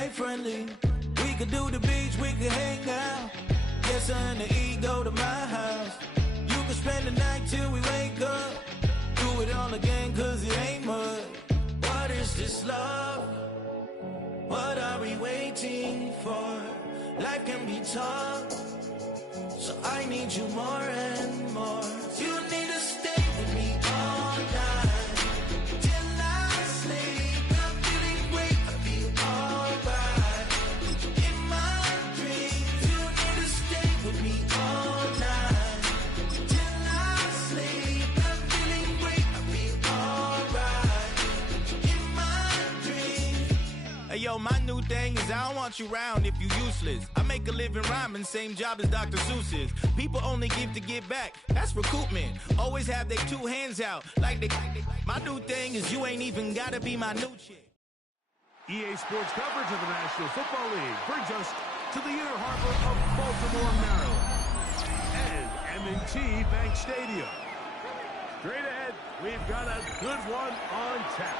stay friendly. We could do the beach, we could hang out. Yes, and the ego to my house. You can spend the night till we wake up. Do it all again, cause it ain't mud. What is this love? What are we waiting for? Life can be tough, so I need you more and more. You need to stay with me all night till I sleep. I'm feeling great, I feel alright. In my dreams, you need to stay with me all night till I sleep. I'm feeling great, I feel alright. In my dreams. Hey yo, my new thing is I don't want you round if you useless. I make a living rhyming, same job as Dr. Seuss's. People only give to get back, that's recoupment. Always have their two hands out, like they. My new thing is you ain't even gotta be my new chick. EA Sports coverage of the National Football League brings us to the inner harbor of Baltimore, Maryland, and M&T Bank Stadium. Straight ahead, we've got a good one on tap.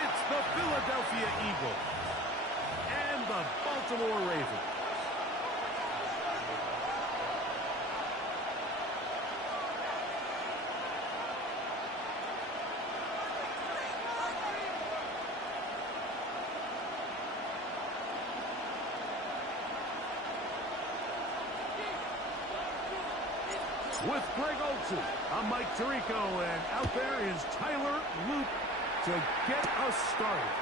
It's the Philadelphia Eagles and the Baltimore Ravens. With Greg Olsen, I'm Mike Tirico, and out there is Tyler Luke to get us started.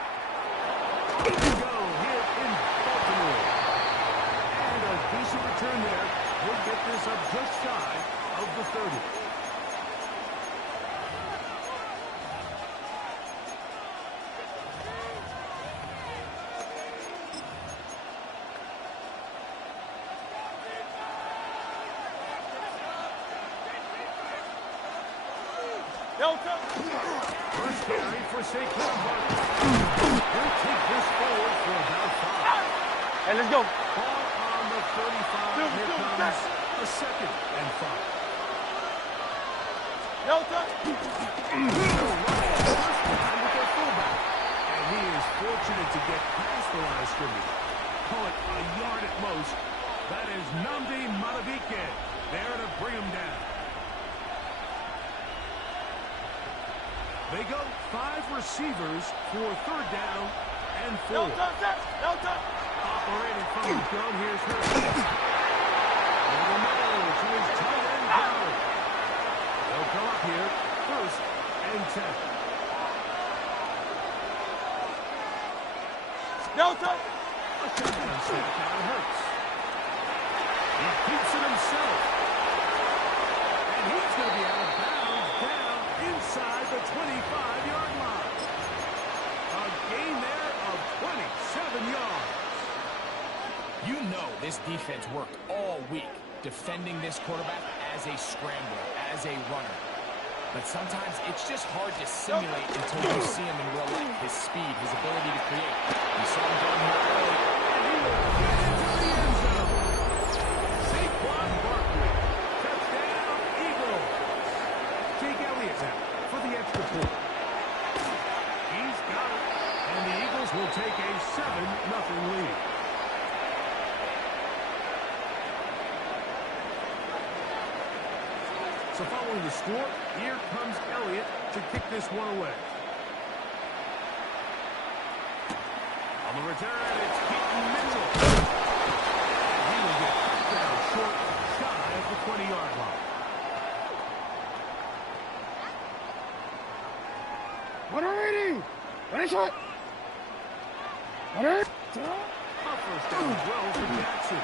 Here we go here in Baltimore. And a decent return there. We'll get this up just shy of the 30. First carry for Saquon Barkley. He'll take this forward for about 5. Hey, let's go. Ball on the 35. Here comes a 2nd and 5. First down with their fullback. And he is fortunate to get past the line of scrimmage. Call it a yard at most. That is Nnamdi Madubuike there to bring him down. They go 5 receivers for 3rd down and 4. Operating from the gun, here's Hurts. In the middle to his tight end, Howard. They'll come up here, 1st and 10. A touchdown snap out of Hurts. He keeps it himself. And he's going to be out of bounds down inside the 25-yard line. A gain there of 27 yards. You know this defense worked all week defending this quarterback as a scrambler, as a runner. But sometimes it's just hard to simulate until you see him in real life. His speed, his ability to create. You saw him down here early. And he will get into the end zone. Saquon Barkley. Touchdown, Eagles. Jake Elliott now for the extra point. He's got it. And the Eagles will take a 7-0 lead. So following the score, here comes Elliott to kick this one away. On the return, it's Keaton Mitchell. He will get down short, shy of the 20-yard line. What are reading? What is it? What are A first down as well for Jackson.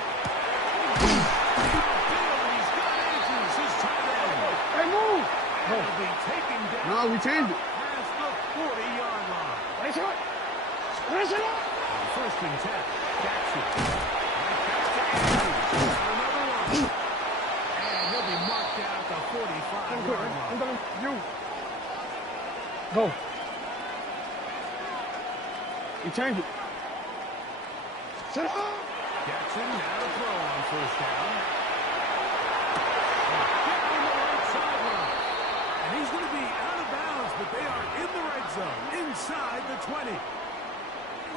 Hey, move! He'll be taken down. No, we changed it. Past the 40-yard line. What is it? What is it? On 1st and 10, Jackson. Right back to Andrews. Another one. And he'll be marked down at the 45-yard line. I'm going. You. Go. We changed it. Set up. Jackson now to throw on 1st down. Down the right sideline. And he's going to be out of bounds, but they are in the red zone, inside the 20.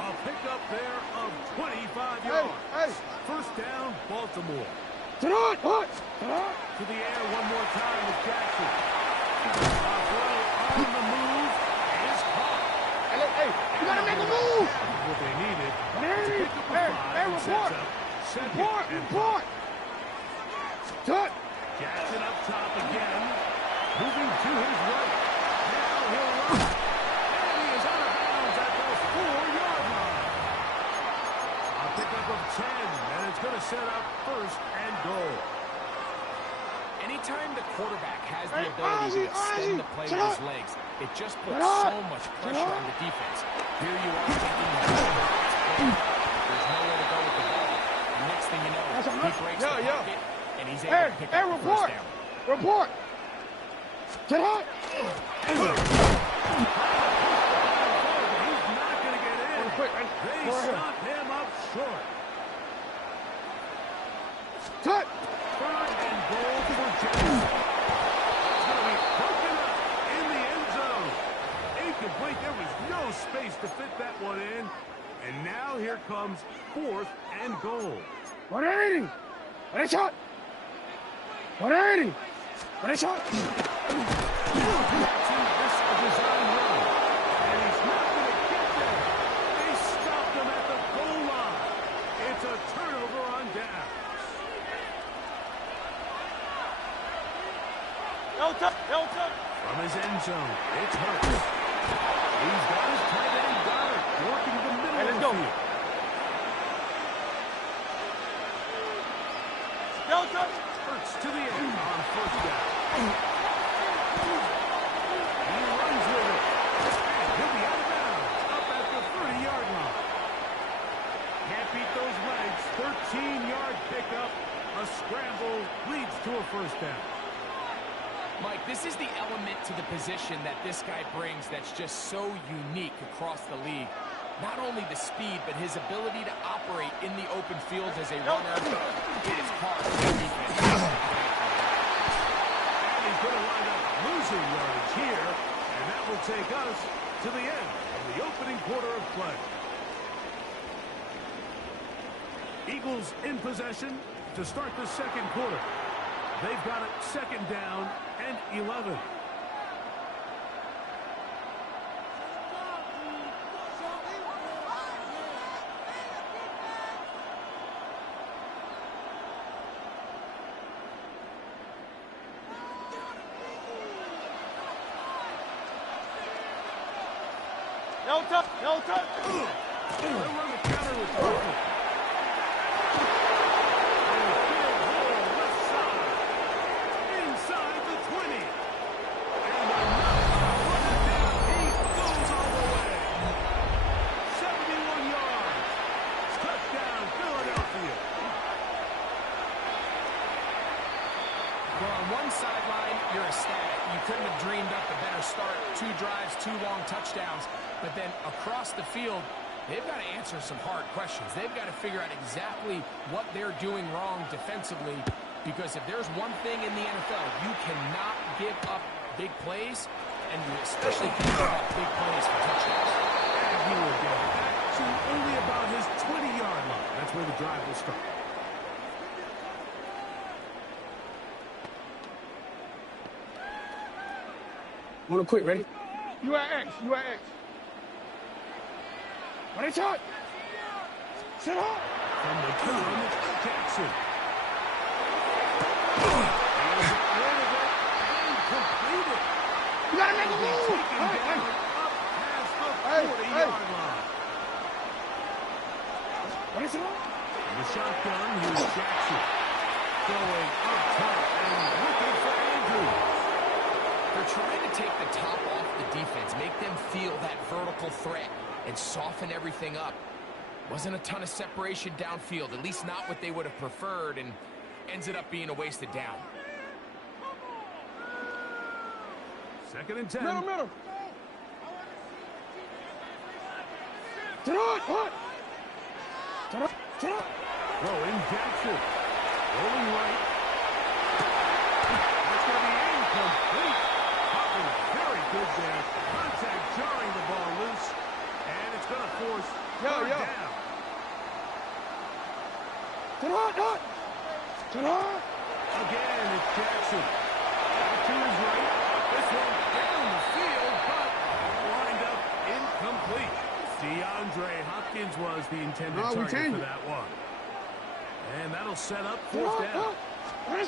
A pickup there of 25 yards. First down, Baltimore. To the hook. To the air one more time with Jackson. On the move is caught. Hey, you gotta make a move. What they needed. Hey, report. Touch. Jackson up top again. Moving to his right. Now he'll run. And he is out of bounds at the 4-yard line. A pickup of 10, and it's going to set up first and goal. Anytime the quarterback has the ability to extend the play with his legs, it just puts so much pressure on the defense. Here you are thinking there's nowhere to go with the ball. And next thing you know, he breaks the pocket, and he's able to pick up the first down. Report. To the hook. He's not going to get in. They stop him up short. Touch. Third and goal for Jackson. It's going to be broken up in the end zone. Incomplete. There was no space to fit that one in. And now here comes 4th and goal. 180. What a shot. 180. What a shot. Jackson, this is his own run. And he's not going to get there. They stopped him at the goal line. It's a turnover on down. From his end zone, it's Hurts. He's got his tight end, got it, working the middle of the field. Hurts to the end on first down. He runs with it. And he'll be out of bounds, up at the 30-yard line. Can't beat those legs. 13-yard pickup. A scramble leads to a first down. Mike, this is the element to the position that this guy brings that's just so unique across the league. Not only the speed, but his ability to operate in the open field as a runner. It is hard for the defense. And he's going to wind up losing yards here, and that will take us to the end of the opening quarter of play. Eagles in possession to start the second quarter. They've got it second down and 11. No touch. They'll run the counter with Parker. Sideline, you're ecstatic. You couldn't have dreamed up a better start. 2 drives, 2 long touchdowns. But then across the field, they've got to answer some hard questions. They've got to figure out exactly what they're doing wrong defensively. Because if there's one thing in the NFL, you cannot give up big plays, and you especially can't give up big plays for touchdowns. And he will get back to only about his 20-yard line. That's where the drive will start. Wanna quit, ready? You at X. What a shot. Sit up. From the gun, Jackson. Completed. You gotta make a move. Up past the 40-yard line. What is it? And the shotgun, here's Jackson. Going up top and looking for Andrews. They're trying to take the top off the defense, make them feel that vertical threat, and soften everything up. Wasn't a ton of separation downfield, at least not what they would have preferred, and ends it up being a wasted down. Second and 10. Middle. Turn on. Throwing Jackson. Rolling right. That's going to be incomplete. Very good there. Contact jarring the ball loose. And it's going to force third down. Again, it's Jackson. Back to his right. This one down the field, but lined up incomplete. DeAndre Hopkins was the intended target for that one. And that'll set up fourth down. On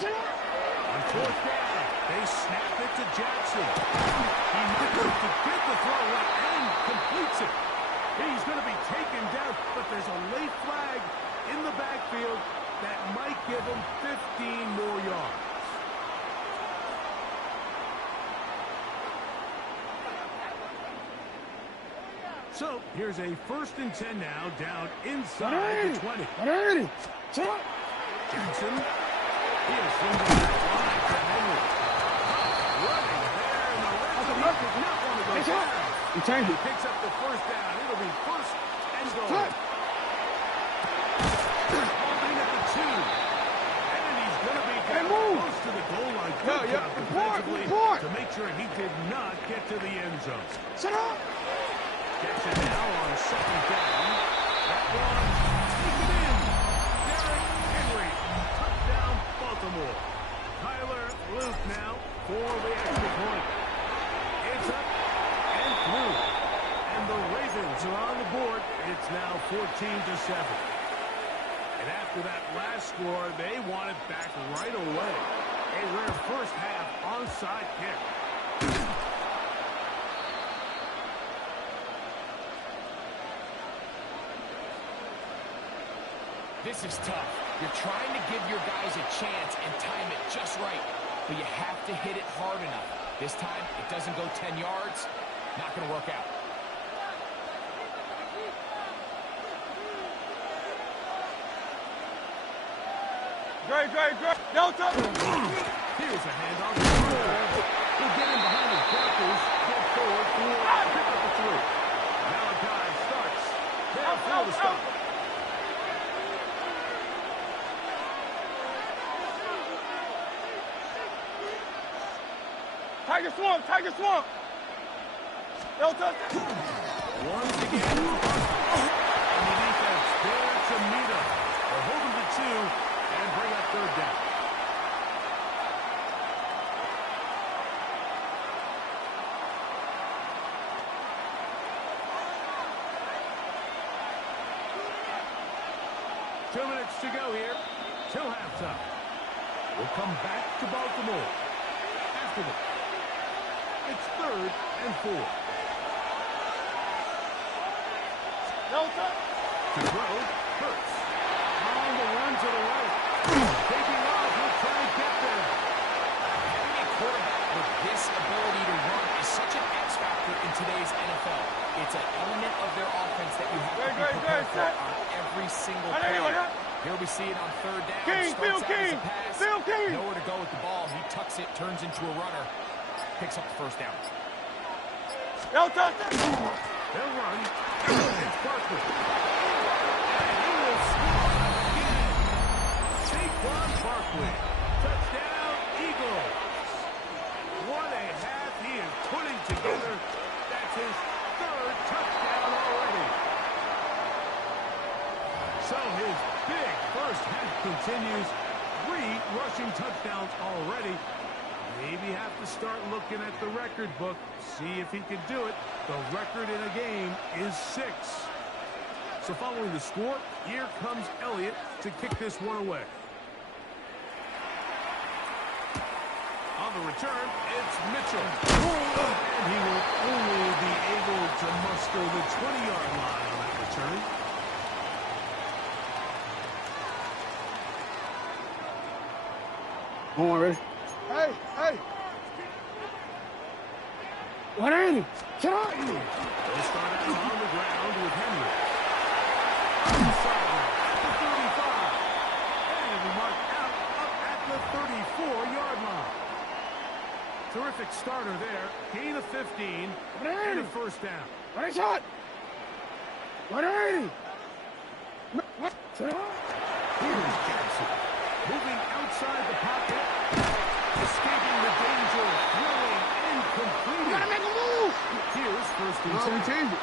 fourth down, they snap it to Jackson. He manages to get the throw and completes it. He's going to be taken down, but there's a late flag in the backfield that might give him 15 more yards. So, here's a 1st and 10 now, down inside the 20. Jackson. He is swinging that line to Henry. Running there in the red zone. He does not want to go down. He picks up the first down. It'll be 1st and goal. Holding at the 2. And he's going to be getting close to the goal line. Good job defensively to make sure he did not get to the end zone. Jackson now on 2nd down. That one taken in. Derrick Henry. Touchdown, Baltimore. Tyler Luke now for the extra point. It's up and through. And the Ravens are on the board. It's now 14-7. And after that last score, they want it back right away. A rare first half onside kick. This is tough. You're trying to give your guys a chance and time it just right, but you have to hit it hard enough. This time, it doesn't go 10 yards. Not going to work out. Great. Delta. Here's a handoff. He'll get in behind his blockers. Head forward for pick up the 3. Malachi starts. Downfield to stop. Tiger swamp. Delta. Once again, and the defense there to meet him. They'll hold him to 2 and bring up 3rd down. Two minutes to go here till halftime. We'll come back to Baltimore after this. It's 3rd and 4. Delta. To throw, Hurts. On the run to the right. Taking off, he'll try and get there. Having a quarterback with this ability to run is such an X factor in today's NFL. It's an element of their offense that you have to be prepared for on every single play. Here we see it on 3rd down. Starts out as a pass. Nowhere to go with the ball. He tucks it, turns into a runner. Picks up the 1st down. Delta. They'll run. It's Barkley. And he will score again. Saquon Barkley. Touchdown, Eagles. What a half he is putting together. That's his 3rd touchdown already. So his big first half continues. 3 rushing touchdowns already. Maybe have to start looking at the record book, see if he can do it. The record in a game is 6. So following the score, here comes Elliott to kick this one away. On the return, it's Mitchell. And he will only be able to muster the 20-yard line on that return. Come on, ready? Hey. 180. Shut up. They'll start out on the ground with Henry. Inside the 35. And it'll be marked out up at the 34-yard line. Terrific starter there. Gain of 15 and a 1st down. What a shot. 180. Shut up. Here's Jackson. Moving outside the pocket. Escaping the danger. Throwing and completing. You gotta make a move. Here's 1st and 10. We change it.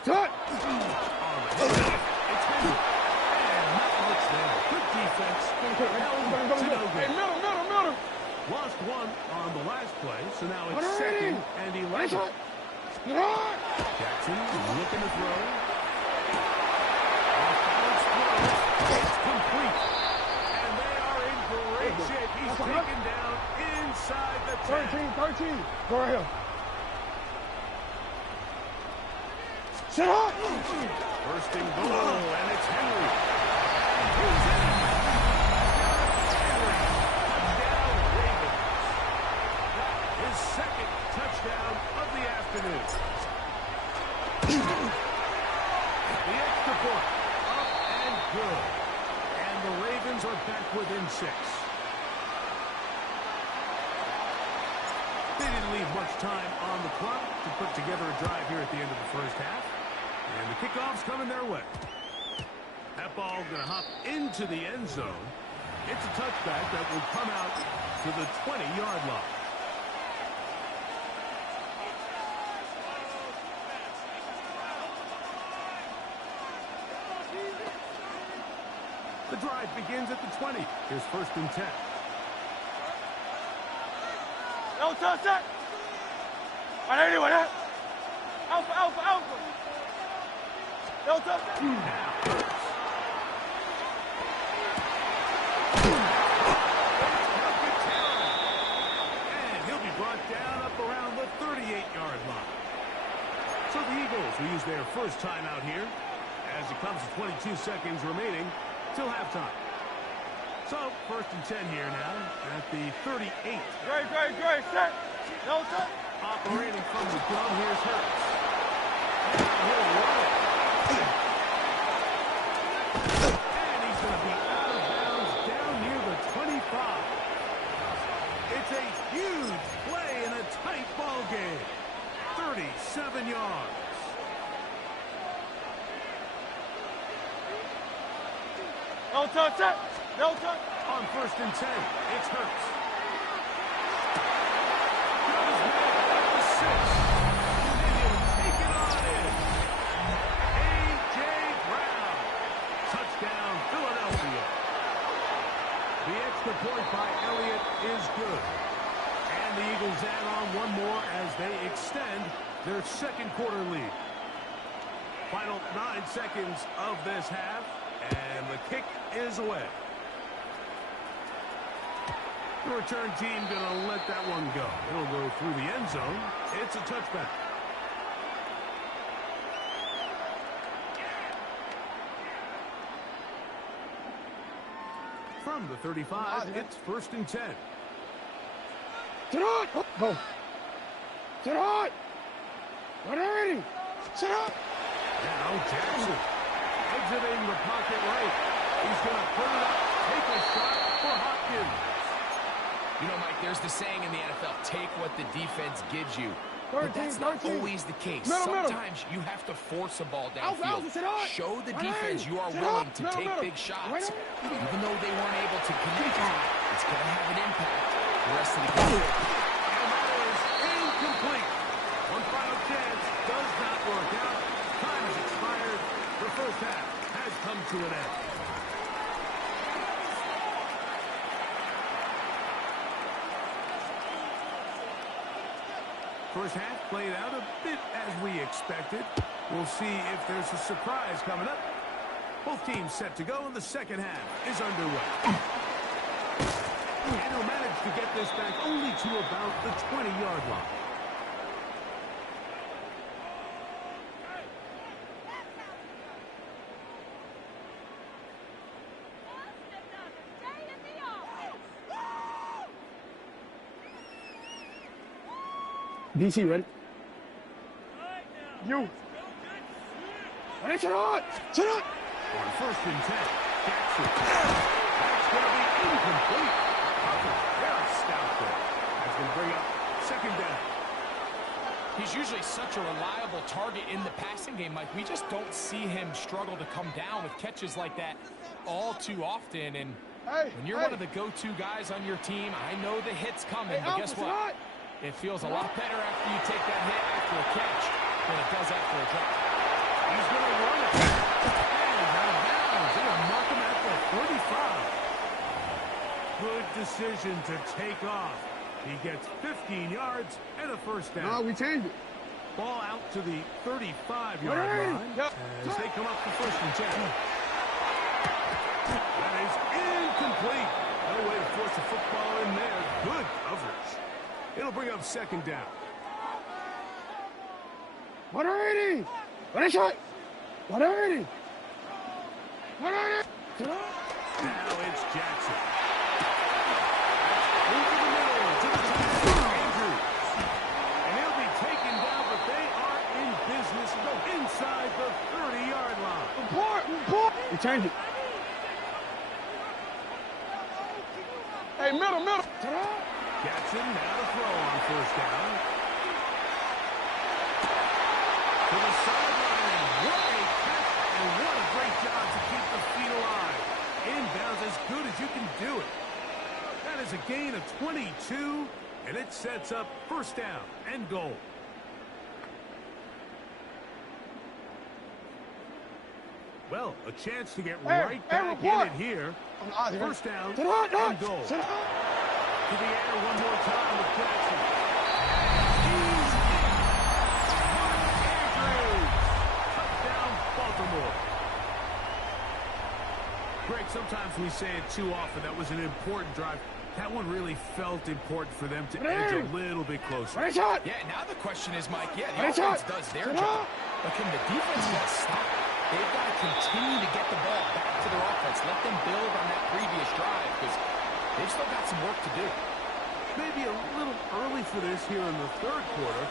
Shot. It's Henry. And not much there. Good defense. Held to no gain. Middle. Lost one on the last play, so now it's 180. second and 11. Shot. Jackson looking to throw. Off-balance throw. It's complete. And they are in great shape. He's taken down inside the 10. 13. Go right here. Shut up! Bursting goal, and it's Henry. And who's in it? Henry. Touchdown, Ravens. His second touchdown of the afternoon. The extra point, up and good. And the Ravens are back within 6. They didn't leave much time on the clock to put together a drive here at the end of the first half. And the kickoff's coming their way. That ball going to hop into the end zone. It's a touchback that will come out to the 20-yard line. The drive begins at the 20. Here's 1st and 10. No touch that. 180 with that. Alpha. No touch that. And he'll be brought down up around the 38-yard line. So the Eagles will use their first timeout here as it comes to 22 seconds remaining till halftime. So, 1st and 10 here now at the 38. Great. Set. No touch. Operating from the gun, here's Hurts. And he'll run it. And he's going to be out of bounds down near the 25. It's a huge play in a tight ball game. 37 yards. No touch that. No touch. On 1st and 10, it's Hurts. The point by Elliott is good. And the Eagles add on one more as they extend their second quarter lead. Final 9 seconds of this half, and the kick is away. The return team going to let that one go. It'll go through the end zone. It's a touchback. From the 35, it's 1st and 10. Sit on! Go. Sit on! 180! Sit up! Now Jackson exiting the pocket right. He's going to put it up, take a shot for Hopkins. You know, Mike, there's the saying in the NFL, take what the defense gives you. But that's not always the case. Sometimes you have to force a ball downfield. Show the defense you are willing to take big shots. Even though they weren't able to connect, it's going to have an impact the rest of the game. And that is incomplete. One final chance does not work out. Time has expired. The first half has come to an end. First half played out a bit as we expected. We'll see if there's a surprise coming up. Both teams set to go, and the second half is underway. And he'll manage to get this back only to about the 20-yard line. DC, ready? You. Ready, shut on! Shut on! On 1st and 10, Jackson. That's going to be incomplete. Very stout there. That's going to bring up 2nd down. He's usually such a reliable target in the passing game, Mike. We just don't see him struggle to come down with catches like that all too often. And when you're one of the go-to guys on your team, I know the hit's coming, but guess what? It feels a lot better after you take that hit after a catch than it does after a drop. position to take off. He gets 15 yards and a first down. No, we changed it. Ball out to the 35-yard line as they come up for 1st and 10. That is incomplete. No way to force a football in there. Good coverage. It'll bring up 2nd down. 180. What a shot. 180. 180. Now it's Jackson. Over the middle to the tight end, Andrews. And he'll be taken down, but they are in business inside the 30-yard line. Report. We changed it. Hey, middle. Jackson now to throw on 1st down. To the sideline. What a catch, and what a great job to keep the feet alive. Inbounds as good as you can do it. That is a gain of 22, and it sets up 1st down and goal. Well, a chance to get right back in it here. 1st down and goal. To the air one more time with Jackson. He's in. Andrews. Touchdown, Baltimore. Greg, sometimes we say it too often. That was an important drive. That one really felt important for them to edge a little bit closer. Yeah, now the question is, Mike, the offense does their job, but can the defense not stop? They've got to continue to get the ball back to their offense. Let them build on that previous drive because they've still got some work to do. Maybe a little early for this here in the 3rd quarter.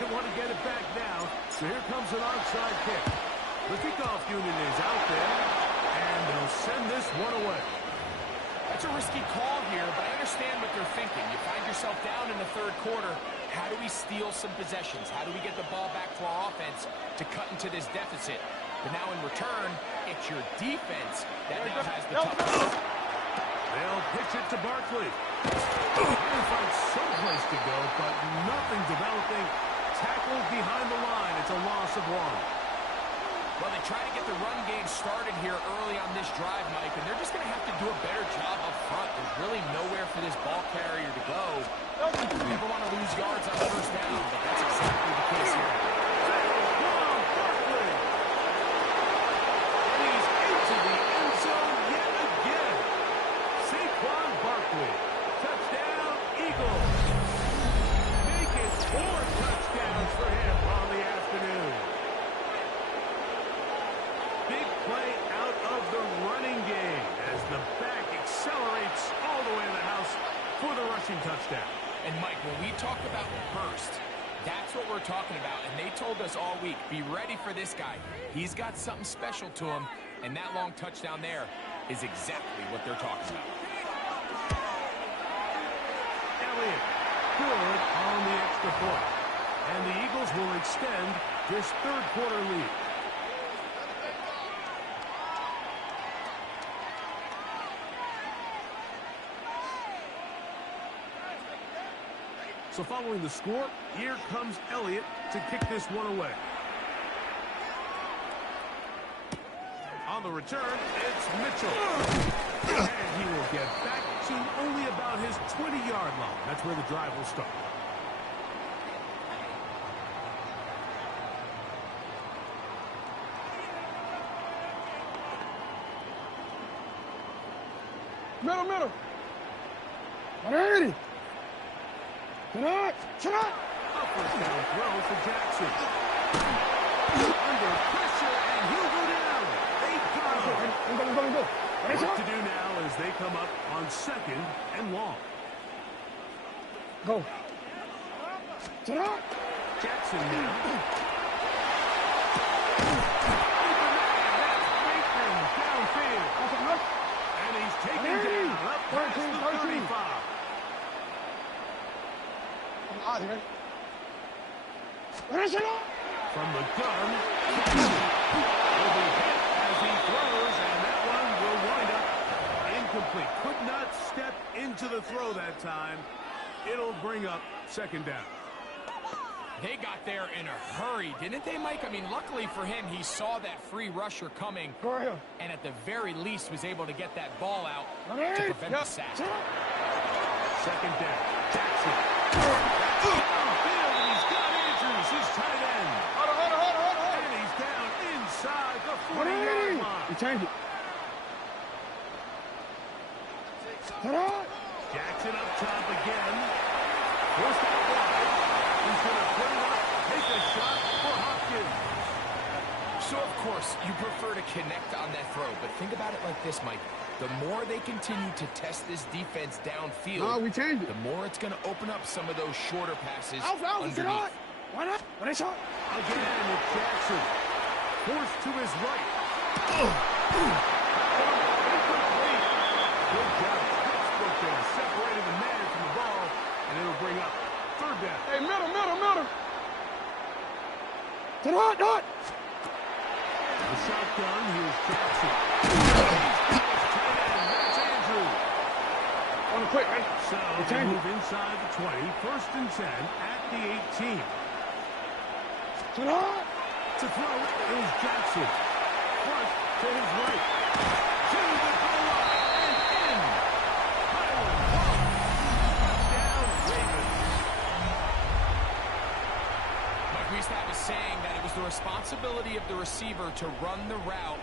They want to get it back now. So here comes an onside kick. The kickoff unit is out there, and they'll send this one away. That's a risky call here, but I understand what they're thinking. You find yourself down in the 3rd quarter. How do we steal some possessions? How do we get the ball back to our offense to cut into this deficit? But now in return, it's your defense that now has the tough. They'll pitch it to Barkley. He'll find someplace to go, but nothing developing. Tackled behind the line. It's a loss of 1. Well, they try to get the run game started here early on this drive, Mike, and they're just going to have to do a better job up front. There's really nowhere for this ball carrier to go. You never want to lose yards on 1st down, but that's exactly the case here. And he's into the end zone yet again. Saquon Barkley. Touchdown, Eagles. Make it 4 touchdowns for him on the afternoon. Big play out of the running game as the back accelerates all the way to the house for the rushing touchdown. And, Mike, when we talk about burst, that's what we're talking about. And they told us all week, be ready for this guy. He's got something special to him, and that long touchdown there is exactly what they're talking about. Elliott, good on the extra point. And the Eagles will extend this 3rd quarter lead. So following the score, here comes Elliott to kick this one away. On the return, it's Mitchell. And he will get back to only about his 20-yard line. That's where the drive will start. Middle. 180. Shut up. A 1st down throw for Jackson. Under pressure, and he'll go down. They got him. What to do now as they come up on 2nd and long. Go. Shut up. Jackson now. Downfield. And he's taken down up past the 35. From the gun, will be hit as he throws, and that one will wind up incomplete. Could not step into the throw that time. It'll bring up 2nd down. They got there in a hurry, didn't they, Mike? I mean, luckily for him, he saw that free rusher coming, and at the very least was able to get that ball out to prevent the sack. second down. Jackson. Downfield, and he's got Andrews, his tight end. And he's down inside the 40-yard line. You change it. Jackson up top again. Forced out wide. He's going to put it up, take a shot for Hopkins. So, of course, you prefer to connect on that throw, but think about it like this, Mike. The more they continue to test this defense downfield, the more it's going to open up some of those shorter passes underneath. Why not? What a shot. Again, it's Jackson. Forced to his right. Good job. Textbook there, separating the man from the ball, and it'll bring up third down. Hey, middle. To the hot. The shotgun, here's Jackson. Tight end, that's Andrew. On the quick, right? So they move inside the 20, first and 10 at the 18. To the hot. To throw is Jackson. Front to his right. To the goal line and in. Highland touchdown Ravens. Mike Wiestab is saying that it was the responsibility of the receiver to run the route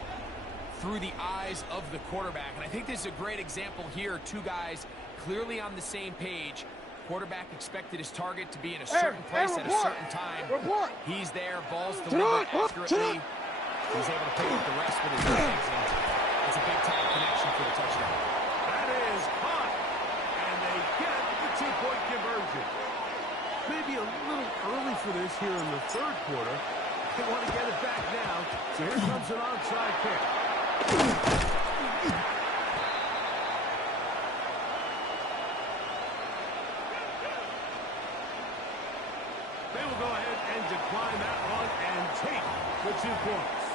through the eyes of the quarterback. And I think this is a great example here. Two guys clearly on the same page. Quarterback expected his target to be in a certain place at a certain time. He's there, ball's delivered accurately. He's able to pick up the rest with his legs, and it's a big-time connection for the touchdown. That is hot, and they get the two-point conversion. Maybe a little early for this here in the third quarter. They want to get it back now, so here comes an onside kick. They will go ahead and decline that one and take the 2 points.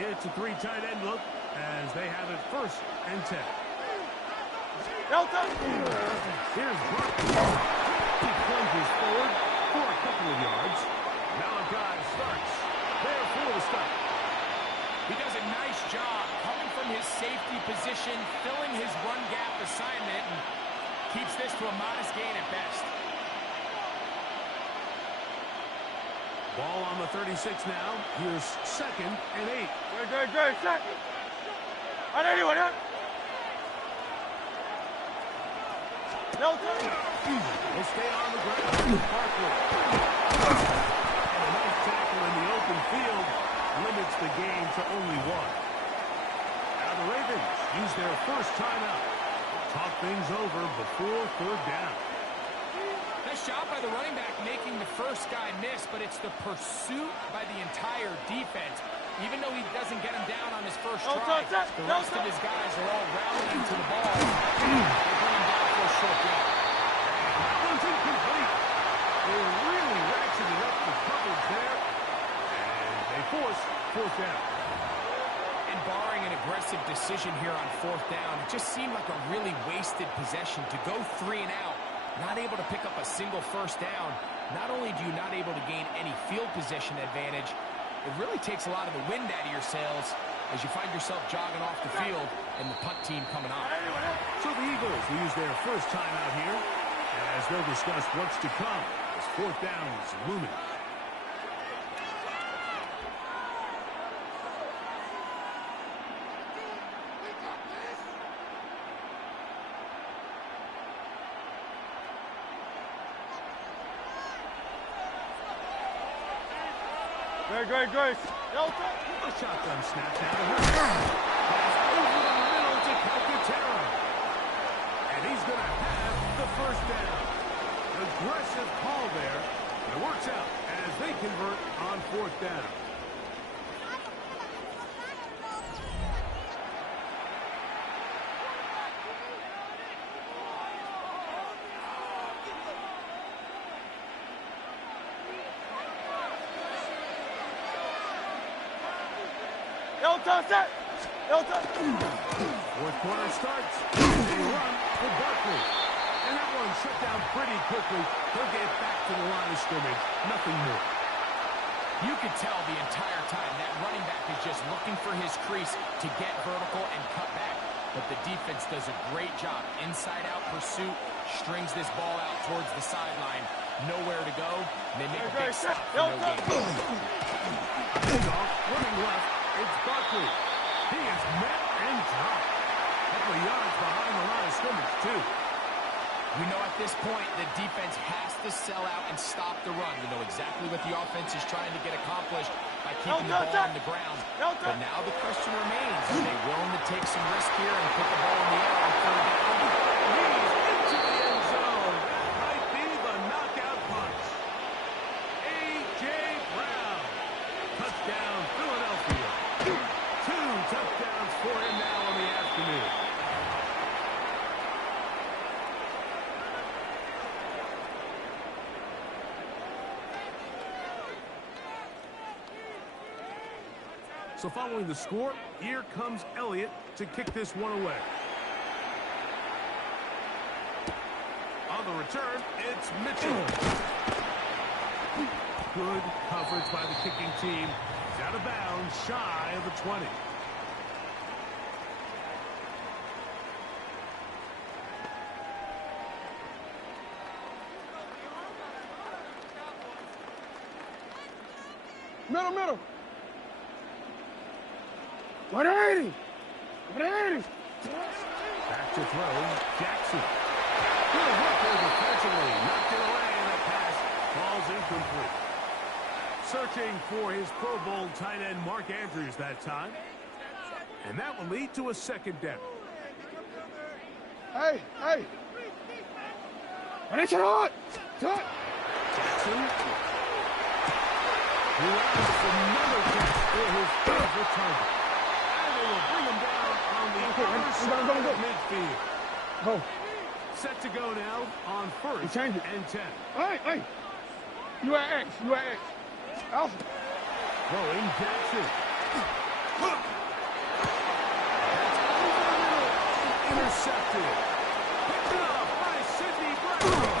It's a 3 tight end look as they have it first and 10. Here's Brock. He plunges forward for a couple of yards. Malachi starts there for the stop. He does a nice job coming from his safety position, filling his run gap assignment, and keeps this to a modest gain at best. Ball on the 36 now. Here's second and 8. Good, second. I know you want it. Will stay on the ground. Barkley. And a nice tackle in the open field limits the game to only 1. Now the Ravens use their first timeout. Talk things over before third down. Nice job by the running back making the first guy miss, but it's the pursuit by the entire defense. Even though he doesn't get him down on his first try, the rest of his guys are all rallying to the ball. They bring him down for a short gain. That one's incomplete. They really ratcheted up the coverage there, and they force fourth down. And barring an aggressive decision here on fourth down, it just seemed like a really wasted possession to go 3 and out. Not able to pick up a single first down. Not only do you not able to gain any field position advantage, it really takes a lot of the wind out of your sails as you find yourself jogging off the field and the punt team coming on. So the Eagles will use their first timeout here as they'll discuss what's to come as fourth down is looming. Good. A shotgun snap down to her. Pass over the middle to Calcaterra. And he's going to have the first down. Aggressive call there. And it works out as they convert on fourth down. Elton, set! Fourth quarter starts. They run for Barkley. And that one shut down pretty quickly. He'll get back to the line of scrimmage. Nothing more. You could tell the entire time that running back is just looking for his crease to get vertical and cut back. But the defense does a great job. Inside-out pursuit, strings this ball out towards the sideline. Nowhere to go. They make a big stop for no gain. Running left, it's Barkley. He is met and dropped. A couple of yards behind the line of scrimmage, too. We know at this point the defense has to sell out and stop the run. We know exactly what the offense is trying to get accomplished by keeping the ball on the ground. But now the question remains, are they willing to take some risk here and put the ball in the air on third down? He's into the end zone. That might be the knockout punch. A.J. Brown. Touchdown, Philadelphia. 2 touchdowns for him now on the afternoon. So following the score, here comes Elliott to kick this one away. On the return, it's Mitchell. Good coverage by the kicking team. It's out of bounds, shy of the 20. Middle. 180. 180. Back to throw, Jackson. Good work there defensively. Knocked it away, and the pass falls incomplete. Searching for his Pro Bowl tight end Mark Andrews that time. And that will lead to a second down. Hey. Shot. Jackson. Who has another catch for his favorite target. And they will bring him down on the other side of midfield. Go. Set to go now on first change it. and 10. Hey. You at X. Alpha. Throwing Jackson. That's intercepted. Picked up by Sidney Brown.